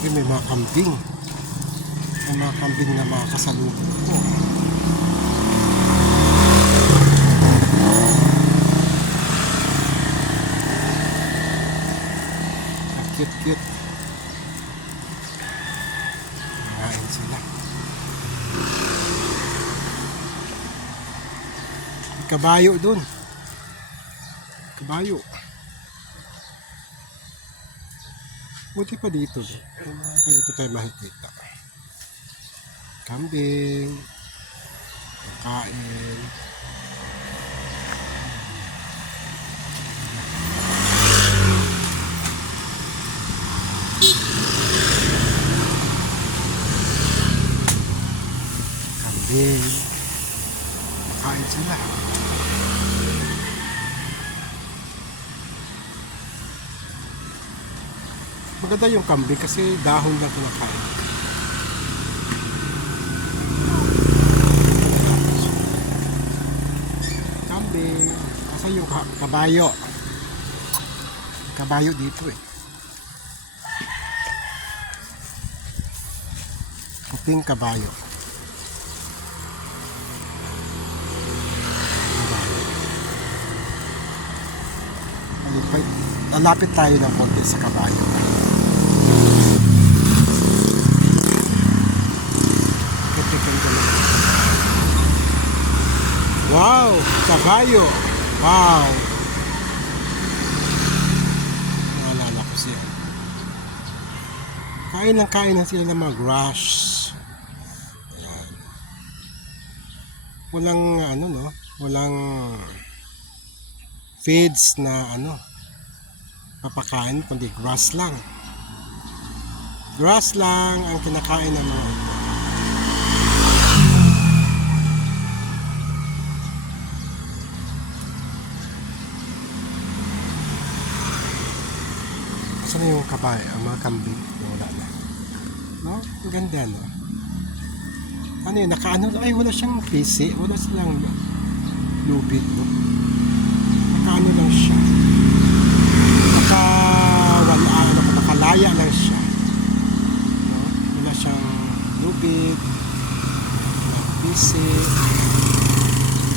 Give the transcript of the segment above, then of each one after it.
May mga kambing. May mga kambing na mga kasalubong ko. Cute. Ngayon sila. May kabayo dun. Kabayo. Buti pa dito. Ito tayo makikita. Kambing. Kain. Kambing. Kain sila. Maganda yung kambing kasi dahon lang kinakain. Kambing. Kasi yung kabayo. Kabayo dito eh. Puting kabayo. Lalapit tayo ng konti sa kabayo. Wow! Kabayo! Wow! Naalala ko siya. Kain lang sila ng mga grass. Ayan. Walang walang feeds na papakain, kundi grass lang. Grass lang ang kinakain ng mga ito. Saan yung kabayo? Ang mga kambing? Wala na. No? Ang ganda, no? Ano yun? Ay, wala siyang pisi. Wala silang lubid, no? Nakaano lang siya. Nakalaya lang siya. No? Wala siyang lubid. Wala pisi.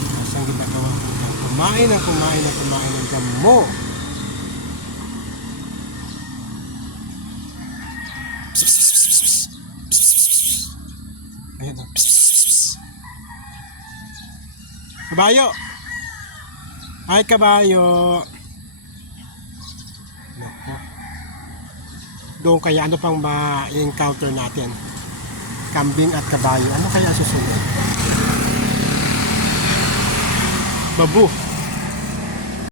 Wala siyang ginagawa. Kumain ng damo. Ayan o. Kabayo! Ay, kabayo! Nako. Doon kaya ano pang ma-encounter natin? Kambing at kabayo. Ano kaya susunod? Babu!